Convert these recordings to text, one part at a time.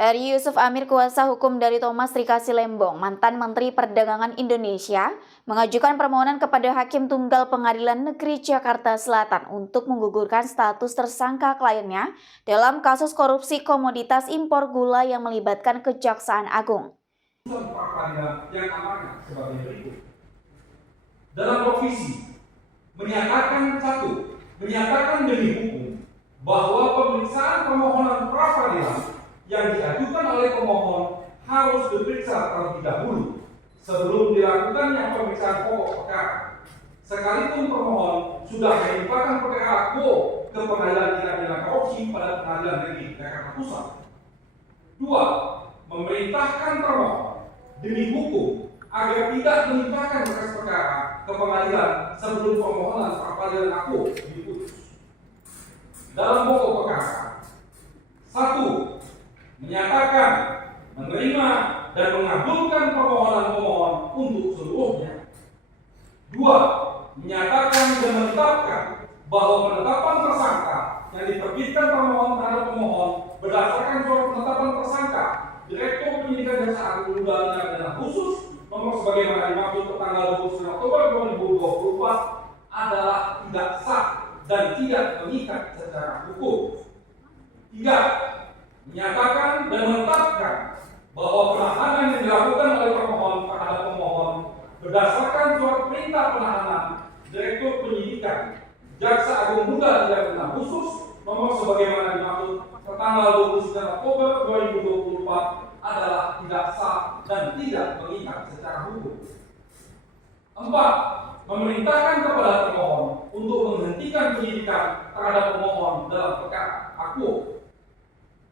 Eri Yusuf Amir, kuasa hukum dari Thomas Rikasi Lembong, mantan Menteri Perdagangan Indonesia, mengajukan permohonan kepada Hakim Tunggal Pengadilan Negeri Jakarta Selatan untuk menggugurkan status tersangka kliennya dalam kasus korupsi komoditas impor gula yang melibatkan Kejaksaan Agung. Yang amanah sebagai berikut. Dalam provisi menyatakan demi hukum bahwa pemeriksaan permohonan pra-peradilan yang diajukan oleh pemohon harus diperiksa terlebih dahulu sebelum dilakukannya pemeriksaan pokok perkara. Sekalipun pemohon sudah melimpahkan perkara AKBO ke Pengadilan Tindak Pidana Korupsi pada Pengadilan Negeri Jakarta Pusat. 2. Memerintahkan termohon demi hukum agar tidak melimpahkan berkas perkara ke pengadilan sebelum permohonan pra-peradilan AKBO diputus. Dalam pokok perkara, 1. Menyatakan menerima dan mengabulkan permohonan pemohon untuk seluruhnya. 2. Menyatakan dan menetapkan bahwa penetapan tersangka yang diterbitkan permohonan terhadap pemohon berdasarkan surat penetapan tersangka Direktur Penyidikan Jaksa Agung Muda Tindak Pidana Khusus nomor sebagaimana dimaksud tanggal 29 Oktober 2024 adalah tidak sah dan tidak mengikat secara hukum. 3. Menyatakan dan menetapkan bahwa penahanan yang dilakukan oleh termohon terhadap pemohon berdasarkan surat perintah penahanan Direktur Penyidikan Jaksa Agung Muda Tindak Pidana Khusus nomor sebagaimana dimaksud tanggal 29 Oktober 2024 adalah tidak sah dan tidak mengikat secara hukum. 4. Memerintahkan kepada termohon untuk menghentikan penyidikan terhadap pemohon dalam perkara AKBO.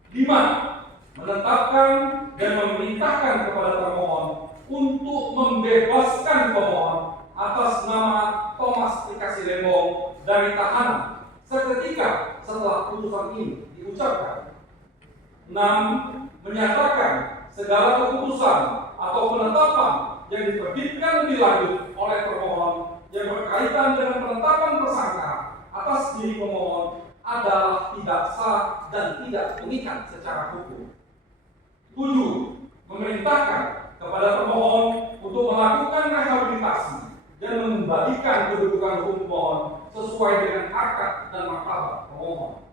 5. Menetapkan dan memerintahkan kepada termohon untuk membebaskan pemohon atas nama Thomas Rikasi Lembong dari tahanan seketika setelah putusan ini diucapkan. 6. Menyatakan segala keputusan atau penetapan yang diterbitkan lebih lanjut oleh termohon yang berkaitan dengan penetapan tersangka atas diri pemohon adalah tidak sah dan tidak mengikat secara hukum. 7. Memerintahkan kepada termohon untuk melakukan rehabilitasi dan mengembalikan kedudukan hukum pemohon sesuai dengan harkat dan martabat pemohon.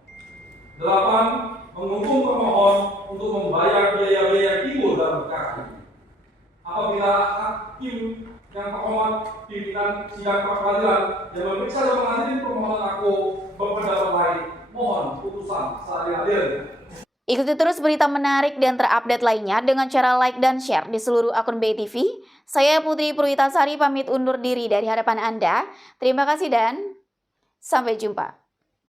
8. Menghukum termohon untuk membayar biaya-biaya timbul dalam perkara ini. Apabila hakim yang terhormat pimpinan sidang pra-peradilan yang memeriksa dan mengadili permohonan AKBO berpendapat lain, mohon putusan seadil-adilnya. Ikuti terus berita menarik dan terupdate lainnya dengan cara like dan share di seluruh akun BTV. Saya Putri Purwitasari pamit undur diri dari hadapan Anda. Terima kasih dan sampai jumpa.